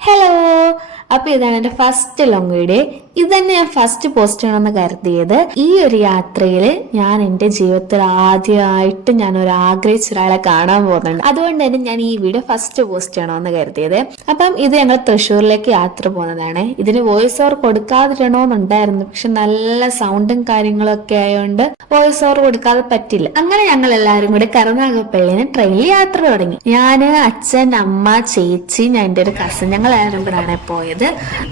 Hello, അപ്പൊ ഇതാണ് എന്റെ ഫസ്റ്റ് ലോങ് വീഡിയോ. ഇത് തന്നെ ഞാൻ ഫസ്റ്റ് പോസ്റ്റ് ചെയ്യണമെന്ന് കരുതിയത്. ഈ ഒരു യാത്രയിൽ ഞാൻ എന്റെ ജീവിതത്തിൽ ആദ്യമായിട്ട് ഞാൻ ഒരു ആഗ്രഹിച്ച ഒരാളെ കാണാൻ പോകുന്നുണ്ട്. അതുകൊണ്ട് തന്നെ ഞാൻ ഈ വീഡിയോ ഫസ്റ്റ് പോസ്റ്റ് ചെയ്യണമെന്ന് കരുതിയത്. അപ്പം ഇത് ഞങ്ങൾ തൃശ്ശൂരിലേക്ക് യാത്ര പോകുന്നതാണ്. ഇതിന് വോയിസ് ഓവർ കൊടുക്കാതിരണോന്നുണ്ടായിരുന്നു, പക്ഷെ നല്ല സൗണ്ടും കാര്യങ്ങളൊക്കെ ആയതുകൊണ്ട് വോയിസ് ഓവർ കൊടുക്കാതെ പറ്റില്ല. അങ്ങനെ ഞങ്ങൾ എല്ലാവരും കൂടി കരുനാഗപ്പള്ളിന് ട്രെയിനിൽ യാത്ര തുടങ്ങി. ഞാന്, അച്ഛൻ, അമ്മ, ചേച്ചി, ഞാൻ എന്റെ ഒരു കസിൻ, ഞങ്ങൾ എല്ലാവരും കൂടെയാണ് പോയത്.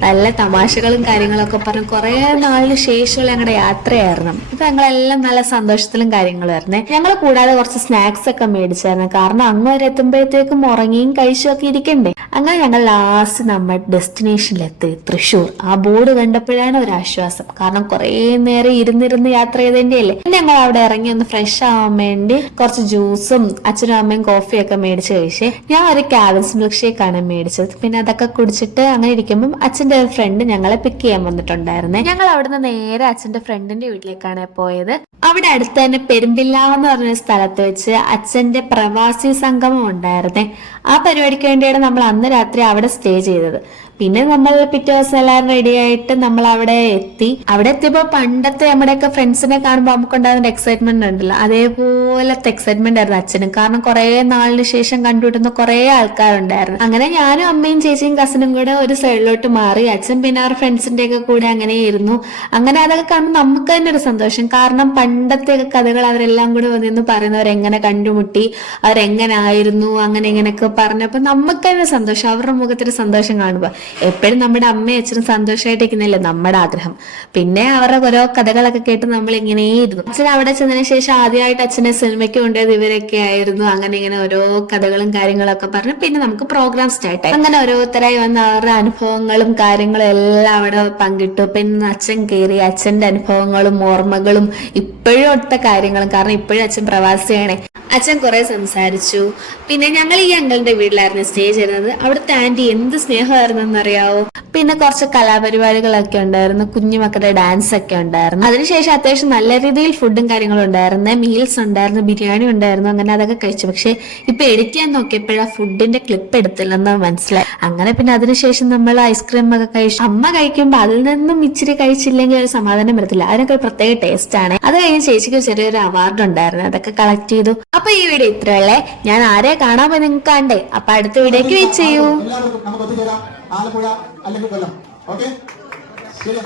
നല്ല തമാശകളും കാര്യങ്ങളൊക്കെ പറഞ്ഞ് കുറെ നാളിന് ശേഷമുള്ള ഞങ്ങളുടെ യാത്രയായിരുന്നു. ഇപ്പൊ ഞങ്ങളെല്ലാം നല്ല സന്തോഷത്തിലും കാര്യങ്ങളുമായിരുന്നേ. ഞങ്ങൾ കൂടാതെ കുറച്ച് സ്നാക്സ് ഒക്കെ മേടിച്ചായിരുന്നു, കാരണം അങ്ങ് വരെ എത്തുമ്പോഴത്തേക്കും ഉറങ്ങിയും കഴിച്ചും ഒക്കെ ഇരിക്കണ്ടേ. അങ്ങനെ ഞങ്ങൾ ലാസ്റ്റ് നമ്മുടെ ഡെസ്റ്റിനേഷനിലെത്തി, തൃശ്ശൂർ. ആ ബോർഡ് കണ്ടപ്പോഴാണ് ഒരു ആശ്വാസം, കാരണം കുറെ നേരം ഇരുന്നിരുന്ന് യാത്ര ചെയ്തതിന്റെ അല്ലേ. ഞങ്ങൾ അവിടെ ഇറങ്ങി ഒന്ന് ഫ്രഷ് ആവാൻ വേണ്ടി കുറച്ച് ജ്യൂസും അച്ഛനും അമ്മയും കോഫിയൊക്കെ മേടിച്ച് കഴിച്ച് ഞാൻ ഒരു ക്യാബേജ് മിൽക്ക് ഷേക്ക് ആണ് മേടിച്ചത്. പിന്നെ അതൊക്കെ കുടിച്ചിട്ട് അങ്ങനെ ഇരിക്കുമ്പോൾ അച്ഛന്റെ ഒരു ഫ്രണ്ട് ഞങ്ങളെ പിക്ക് ചെയ്യാൻ വന്നിട്ടുണ്ടായിരുന്നേ. ഞങ്ങൾ അവിടുന്ന് നേരെ അച്ഛന്റെ ഫ്രണ്ടിന്റെ വീട്ടിലേക്കാണ് പോയത്. അവിടെ അടുത്ത് തന്നെ പെരുമ്പില്ലാവ് എന്ന് പറഞ്ഞ സ്ഥലത്ത് വെച്ച് അച്ഛന്റെ പ്രവാസി സംഗമം ഉണ്ടായിരുന്നേ. ആ പരിപാടിക്ക് വേണ്ടിയാണ് നമ്മൾ അന്ന് രാത്രി അവിടെ സ്റ്റേ ചെയ്തത്. പിന്നെ നമ്മൾ പിറ്റേ ദിവസം എല്ലാവരും റെഡി ആയിട്ട് നമ്മൾ അവിടെ എത്തി. അവിടെ എത്തിയപ്പോ പണ്ടത്തെ നമ്മുടെയൊക്കെ ഫ്രണ്ട്സിനെ കാണുമ്പോൾ നമുക്കുണ്ടാകുന്ന എക്സൈറ്റ്മെന്റ് ഉണ്ടല്ലോ, അതേപോലത്തെ എക്സൈറ്റ്മെന്റ് ആയിരുന്നു അച്ഛനും. കാരണം കുറെ നാളിന് ശേഷം കണ്ടുകിട്ടുന്ന കുറെ ആൾക്കാരുണ്ടായിരുന്നു. അങ്ങനെ ഞാനും അമ്മയും ചേച്ചിയും കസിനും കൂടെ ഒരു സൈഡിലോട്ട് മാറി. അച്ഛൻ പിന്നെ അവർ ഫ്രണ്ട്സിന്റെ ഒക്കെ കൂടെ അങ്ങനെ ഇരുന്നു. അങ്ങനെ അതൊക്കെ കാണുമ്പോൾ നമുക്ക് തന്നെ ഒരു സന്തോഷം, കാരണം പണ്ടത്തെ കഥകൾ അവരെല്ലാം കൂടെ വന്നിരുന്നു പറയുന്നവരെങ്ങനെ കണ്ടുമുട്ടി, അവരെങ്ങനായിരുന്നു, അങ്ങനെ ഇങ്ങനെയൊക്കെ പറഞ്ഞപ്പോ നമുക്ക് തന്നെ സന്തോഷം, അവരുടെ മുഖത്തൊരു സന്തോഷം കാണുമ്പോ. എപ്പോഴും നമ്മുടെ അമ്മയും അച്ഛനും സന്തോഷമായിട്ടിരിക്കുന്നില്ലേ നമ്മുടെ ആഗ്രഹം. പിന്നെ അവരുടെ ഓരോ കഥകളൊക്കെ കേട്ട് നമ്മൾ ഇങ്ങനെ ഇരുന്നു. അച്ഛൻ അവിടെ ചെന്നതിന് ശേഷം ആദ്യമായിട്ട് അച്ഛനെ സിനിമയ്ക്ക് കൊണ്ടുപോയത് ഇവരൊക്കെ ആയിരുന്നു. അങ്ങനെ ഇങ്ങനെ ഓരോ കഥകളും കാര്യങ്ങളൊക്കെ പറഞ്ഞു. പിന്നെ നമുക്ക് പ്രോഗ്രാം സ്റ്റാർട്ട് ആയി. അങ്ങനെ ഓരോരുത്തരായി വന്ന് അവരുടെ അനുഭവങ്ങളും കാര്യങ്ങളും എല്ലാം അവിടെ പങ്കിട്ടു. പിന്നെ അച്ഛൻ കയറി അച്ഛന്റെ അനുഭവങ്ങളും ഓർമ്മകളും ഇപ്പോഴും ഒത്ത കാര്യങ്ങളും, കാരണം ഇപ്പോഴും അച്ഛൻ പ്രവാസിയാണ്. അച്ഛൻ കുറെ സംസാരിച്ചു. പിന്നെ ഞങ്ങൾ ഈ അങ്കിളിന്റെ വീട്ടിലായിരുന്നു സ്റ്റേ ചെയ്യുന്നത്. അവിടുത്തെ ആന്റി എന്ത് സ്നേഹമായിരുന്നു എന്നറിയാവോ. പിന്നെ കുറച്ച് കലാപരിപാടികളൊക്കെ ഉണ്ടായിരുന്നു, കുഞ്ഞുമക്കളുടെ ഡാൻസ് ഒക്കെ ഉണ്ടായിരുന്നു. അതിനുശേഷം അത്യാവശ്യം നല്ല രീതിയിൽ ഫുഡും കാര്യങ്ങളും ഉണ്ടായിരുന്നു, മീൽസ് ഉണ്ടായിരുന്നു, ബിരിയാണി ഉണ്ടായിരുന്നു. അങ്ങനെ അതൊക്കെ കഴിച്ചു. പക്ഷെ ഇപ്പൊ എഡിറ്റ് ചെയ്യാൻ നോക്കിയപ്പോഴാ ഫുഡിന്റെ ക്ലിപ്പ് എടുത്തില്ലെന്ന് മനസ്സിലായി. അങ്ങനെ പിന്നെ അതിനുശേഷം നമ്മൾ ഐസ്ക്രീം ഒക്കെ കഴിച്ചു. അമ്മ കഴിക്കുമ്പോൾ അതിൽ നിന്നും ഇച്ചിരി കഴിച്ചില്ലെങ്കിൽ ഒരു സമാധാനം വരത്തില്ല, അതിനൊക്കെ ഒരു പ്രത്യേക ടേസ്റ്റ് ആണ്. അത് കഴിഞ്ഞ് ചേച്ചിക്ക് ചെറിയൊരു അവാർഡ് ഉണ്ടായിരുന്നു, അതൊക്കെ കളക്ട് ചെയ്തു. അപ്പൊ ഈ വീഡിയോ ഇത്രയല്ലേ. ഞാൻ ആരെ കാണാൻ പോയി നിങ്ങൾക്ക് കണ്ടേ. അപ്പൊ അടുത്ത വീഡിയോക്ക് വെയിറ്റ് ചെയ്യൂ. ആലപ്പുഴ അല്ലെങ്കിൽ കൊല്ലം. ഓക്കെ, ശരി.